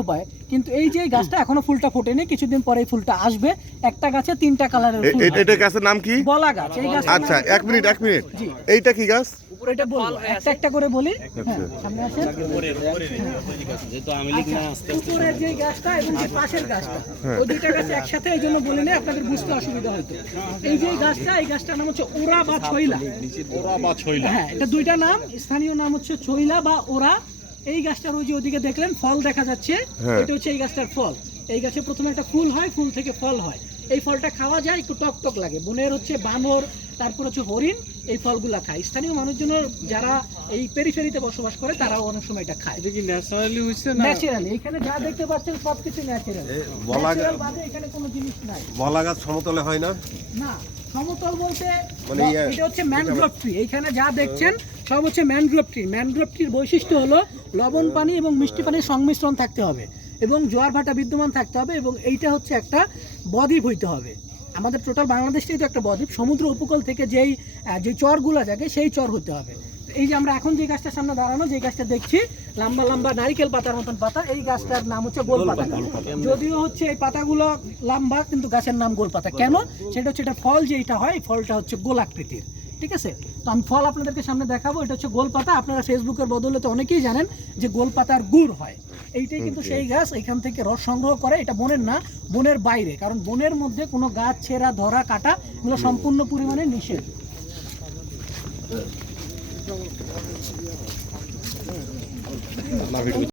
উপায়, কিন্তু এই যে গাছটা এখনো ফুলটা ফোটেনি, কিছুদিন পরে এই ফুলটা আসবে। একটা গাছে 3টা কালারের ফুল। এটা গাছের নাম কি? বলা গাছ। এই গাছ। আচ্ছা, এক মিনিট। এইটা কি গাছ? এটা বলবো, একটা একটা করে বলি। হ্যাঁ, সামনে আসেন। উপরের যে গাছটা এবং যে পাশের গাছটা, ওই দুইটা গাছ একসাথে, এই জন্য বলি না, আপনাদের বুঝতে অসুবিধা হয়তো। এই যে গাছটা, এই গাছটার নাম হচ্ছে ওরা বা ছইলা। হ্যাঁ, এটা দুইটা নাম, স্থানীয় নাম হচ্ছে ছইলা বা ওরা। এই গাছটার ওই যে ওদিকে দেখলেন ফল দেখা যাচ্ছে, এটা হচ্ছে এই গাছটার ফল। এই গাছে প্রথমে একটা ফুল হয়, ফুল থেকে ফল হয়। এই ফলটা খাওয়া যায়, একটু টক টক লাগে। বনের হচ্ছে বানর, তারপর হচ্ছে হরিণ এই ফলগুলা খায়। স্থানীয় মানুষজন যারা এই পেরিফেরিতে বসবাস করে তারাও অনেক সময় এটা খায়। এটা কি ন্যাচারালি হইছে না? ন্যাচারালি, এখানে যা দেখতে পাচ্ছেন সবকিছু ন্যাচারাল। ন্যাচারাল বাদে এখানে কোনো জিনিস নাই। বলা গাছ সমতলে হয় না? না, সমতল বলতে মানে এটা হচ্ছে ম্যানগ্রোভ ট্রি। এইখানে যা দেখছেন সব হচ্ছে ম্যানগ্রোভ ট্রি। ম্যানগ্রোভ ট্রির বৈশিষ্ট্য হলো লবণ পানি এবং মিষ্টি পানির সংমিশ্রণ থাকতে হবে এবং জোয়ার ভাটা বিদ্যমান থাকতে হবে, এবং এইটা হচ্ছে একটা বদ্বীপ হইতে হবে। আমাদের টোটাল বাংলাদেশটাই তো একটা বদ্বীপ। সমুদ্র উপকূল থেকে যেই চরগুলো জাগে সেই চর হতে হবে। এই যে আমরা এখন যে গাছটার সামনে দাঁড়ানো, যে গাছটা দেখছি লম্বা লম্বা নারিকেল পাতার মতন পাতা, এই গাছটার নাম হচ্ছে গোলপাতা। যদিও হচ্ছে এই পাতাগুলো লম্বা, কিন্তু গাছের নাম গোলপাতা কেন? সেটা হচ্ছে এটা ফল যেটা হয়, এই ফলটা হচ্ছে গোলাকৃতির। ঠিক আছে, তো আমি ফল আপনাদেরকে সামনে দেখাবো। এটা হচ্ছে গোলপাতা। আপনারা ফেসবুকের বদৌলতে অনেকেই জানেন যে গোলপাতার গুড় হয়। এইটাই কিন্তু সেই গাছ, এখান থেকে রস সংগ্রহ করে। এটা বনের না, বনের বাইরে, কারণ বনের মধ্যে কোনো গাছ ছেঁড়া, ধরা, কাটা এগুলো সম্পূর্ণ পরিমাণে নিষেধ।